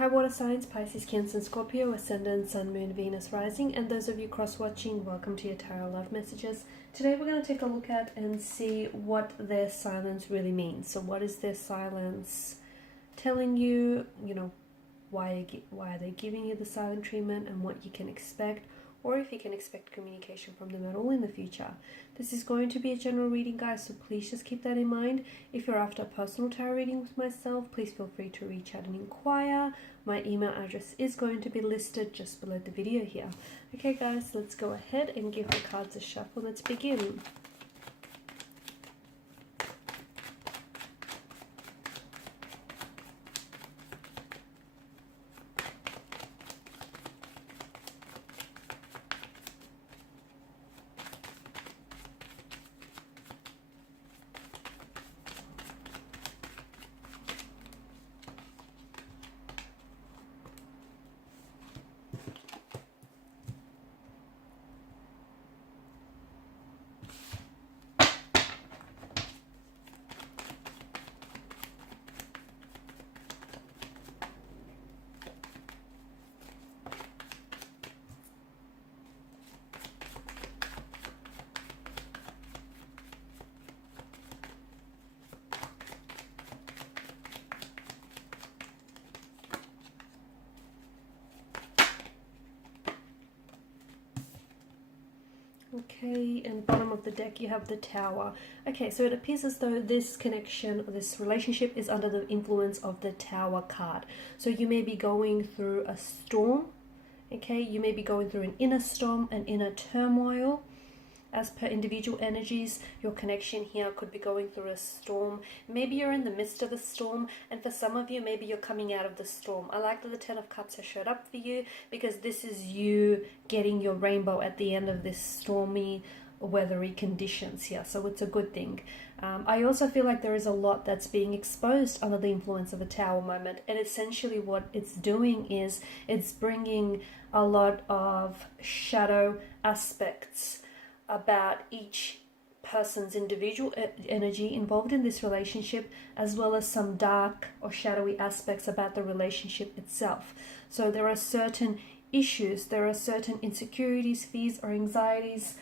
Hi water signs, Pisces, Cancer, and Scorpio, Ascendant, Sun, Moon, Venus, Rising, and those of you cross-watching, welcome to your Tarot Love Messages. Today we're going to take a look at and see what their silence really means. So what is their silence telling you, why are they giving you the silent treatment and what you can expect, or if you can expect communication from them at all in the future. This is going to be a general reading, guys, so please just keep that in mind. If you're after a personal tarot reading with myself, please feel free to reach out and inquire. My email address is going to be listed just below the video here. Okay, guys, let's go ahead and give the cards a shuffle. Let's begin. Okay, and bottom of the deck you have the Tower. Okay, so it appears as though this connection, this relationship is under the influence of the Tower card. So you may be going through a storm, okay? You may be going through an inner storm, an inner turmoil. As per individual energies, your connection here could be going through a storm. Maybe you're in the midst of a storm, and for some of you, maybe you're coming out of the storm. I like that the Ten of Cups has showed up for you, because this is you getting your rainbow at the end of this stormy, weathery conditions here. So it's a good thing. I also feel like there is a lot that's being exposed under the influence of a Tower moment. And essentially what it's doing is it's bringing a lot of shadow aspects about each person's individual energy involved in this relationship, as well as some dark or shadowy aspects about the relationship itself. So there are certain issues, there are certain insecurities, fears or anxieties,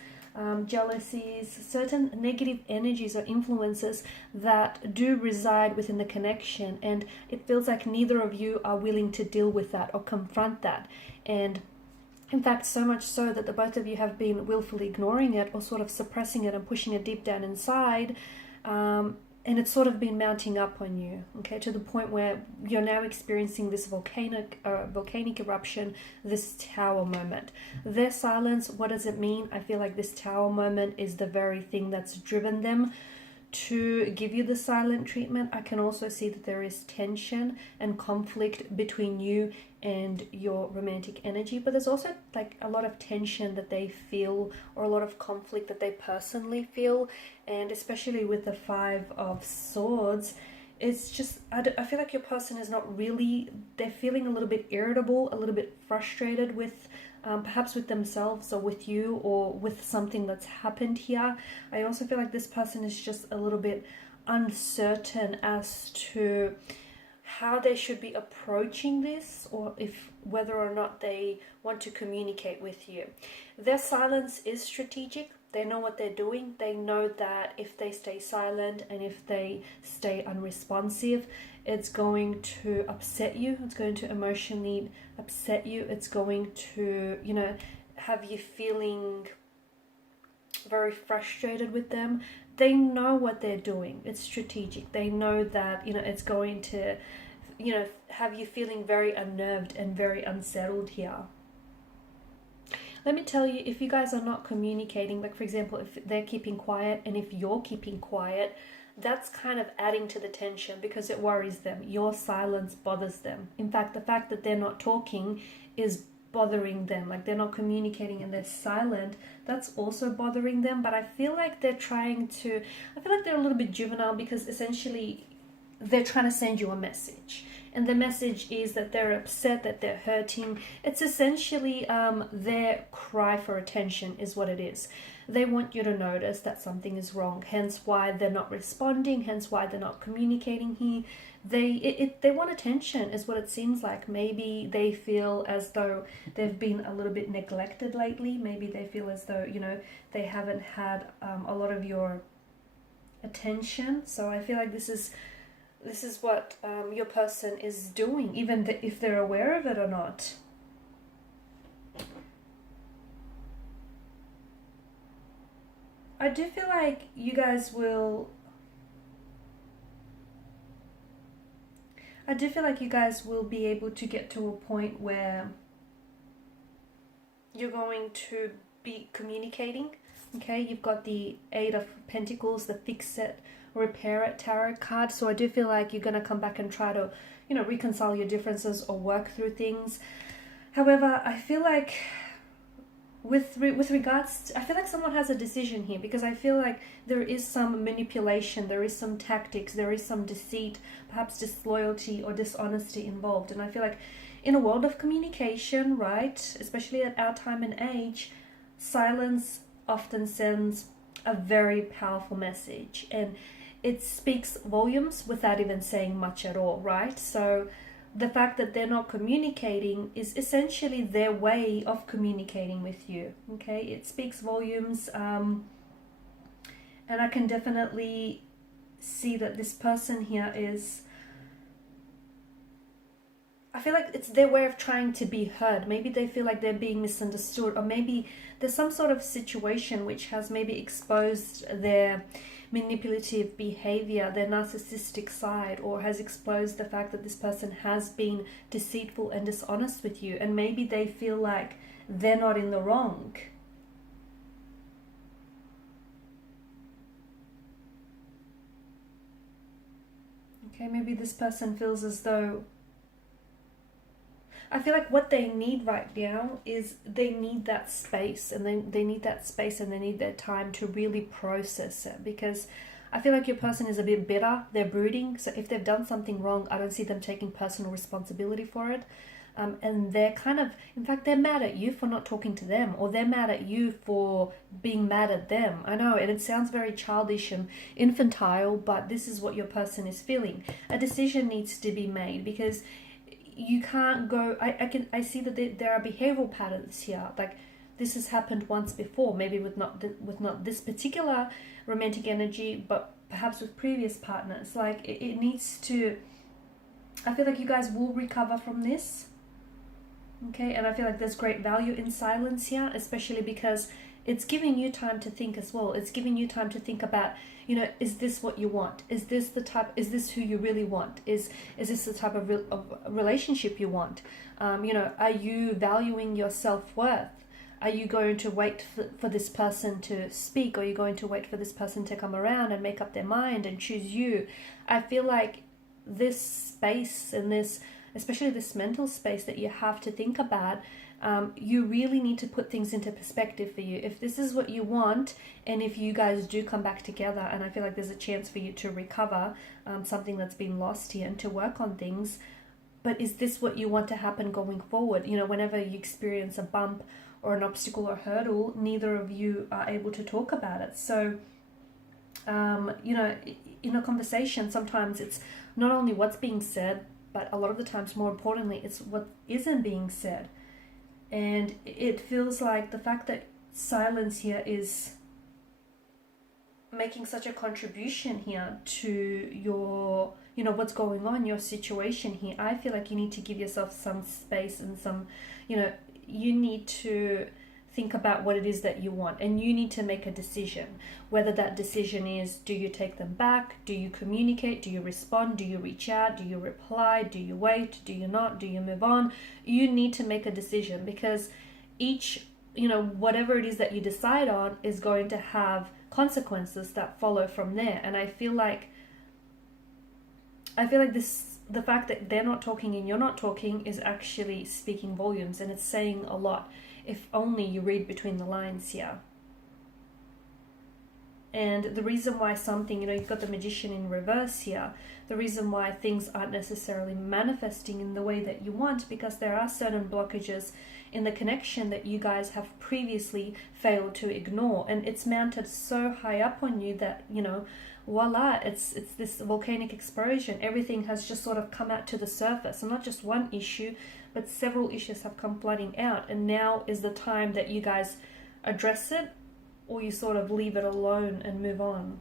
jealousies, certain negative energies or influences that do reside within the connection, and it feels like neither of you are willing to deal with that or confront that. And in fact, so much so that the both of you have been willfully ignoring it or sort of suppressing it and pushing it deep down inside. And it's sort of been mounting up on you, okay, to the point where you're now experiencing this volcanic eruption, this Tower moment. Their silence, what does it mean? I feel like this Tower moment is the very thing that's driven them to give you the silent treatment. I can also see that there is tension and conflict between you and your romantic energy, but there's also like a lot of tension that they feel, or a lot of conflict that they personally feel. And especially with the Five of Swords, it's just, I feel like your person is not really, they're feeling a little bit irritable, a little bit frustrated with perhaps with themselves or with you or with something that's happened here. I also feel like this person is just a little bit uncertain as to how they should be approaching this, or if whether or not they want to communicate with you. Their silence is strategic. They know what they're doing. They know that if they stay silent and if they stay unresponsive, it's going to upset you. It's going to emotionally upset you. It's going to, have you feeling very frustrated with them. They know what they're doing. It's strategic. They know that, it's going to, have you feeling very unnerved and very unsettled here. Let me tell you, if you guys are not communicating, like for example, if they're keeping quiet and if you're keeping quiet, that's kind of adding to the tension because it worries them. Your silence bothers them. In fact, the fact that they're not talking is bothering them. Like they're not communicating and they're silent, that's also bothering them. But I feel like they're a little bit juvenile, because essentially they're trying to send you a message. And the message is that they're upset, that they're hurting. It's essentially their cry for attention is what it is. They want you to notice that something is wrong, hence why they're not responding, hence why they're not communicating here. they want attention is what it seems like. Maybe they feel as though they've been a little bit neglected lately. Maybe they feel as though, you know, they haven't had a lot of your attention. So I feel like this is what your person is doing, even if they're aware of it or not. I do feel like you guys will be able to get to a point where you're going to be communicating. Okay, you've got the Eight of Pentacles, the Fix It, Repair It tarot card. So I do feel like you're going to come back and try to, you know, reconcile your differences or work through things. However, I feel like with regards to, I feel like someone has a decision here, because I feel like there is some manipulation, there is some tactics, there is some deceit, perhaps disloyalty or dishonesty involved. And I feel like in a world of communication, right, especially at our time and age, silence often sends a very powerful message, and it speaks volumes without even saying much at all, right? So the fact that they're not communicating is essentially their way of communicating with you. Okay, it speaks volumes, and I can definitely see that this person here is, I feel like it's their way of trying to be heard. Maybe they feel like they're being misunderstood, or maybe there's some sort of situation which has maybe exposed their manipulative behavior, their narcissistic side, or has exposed the fact that this person has been deceitful and dishonest with you, and maybe they feel like they're not in the wrong. Okay, maybe this person feels as though, I feel like what they need right now is they need that space, and they need that space, and they need their time to really process it, because I feel like your person is a bit bitter, they're brooding. So if they've done something wrong, I don't see them taking personal responsibility for it. And they're kind of, in fact, they're mad at you for not talking to them, or they're mad at you for being mad at them. I know, and it sounds very childish and infantile, but this is what your person is feeling. A decision needs to be made, because you can't go, I see that there are behavioral patterns here. Like, this has happened once before, maybe with not this particular romantic energy, but perhaps with previous partners. Like, it needs to, I feel like you guys will recover from this. Okay, and I feel like there's great value in silence here, especially because it's giving you time to think as well. It's giving you time to think about, you know, is this what you want? Is this the type, is this who you really want? Is this the type of relationship you want? You know, are you valuing your self-worth? Are you going to wait for this person to speak? Or are you going to wait for this person to come around and make up their mind and choose you? I feel like this space and this, especially this mental space that you have to think about, you really need to put things into perspective for you. If this is what you want, and if you guys do come back together, and I feel like there's a chance for you to recover something that's been lost here and to work on things, but is this what you want to happen going forward? You know, whenever you experience a bump or an obstacle or hurdle, neither of you are able to talk about it. So, you know, in a conversation, sometimes it's not only what's being said, but a lot of the times, more importantly, it's what isn't being said. And it feels like the fact that silence here is making such a contribution here to your, you know, what's going on, your situation here. I feel like you need to give yourself some space and some, you know, you need to think about what it is that you want, and you need to make a decision. Whether that decision is, do you take them back? Do you communicate? Do you respond? Do you reach out? Do you reply? Do you wait? Do you not? Do you move on? You need to make a decision, because each, you know, whatever it is that you decide on is going to have consequences that follow from there. And I feel like this, the fact that they're not talking and you're not talking, is actually speaking volumes, and it's saying a lot. If only you read between the lines here. And the reason why something, you've got the Magician in reverse here, the reason why things aren't necessarily manifesting in the way that you want, because there are certain blockages in the connection that you guys have previously failed to ignore. And it's mounted so high up on you that, voila, it's this volcanic explosion. Everything has just sort of come out to the surface. And not just one issue, but several issues have come flooding out. And now is the time that you guys address it, or you sort of leave it alone and move on.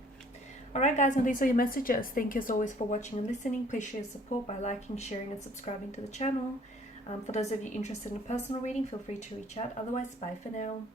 Alright guys, and these are your messages. Thank you as always for watching and listening. Please show your support by liking, sharing and subscribing to the channel. For those of you interested in a personal reading, feel free to reach out. Otherwise, bye for now.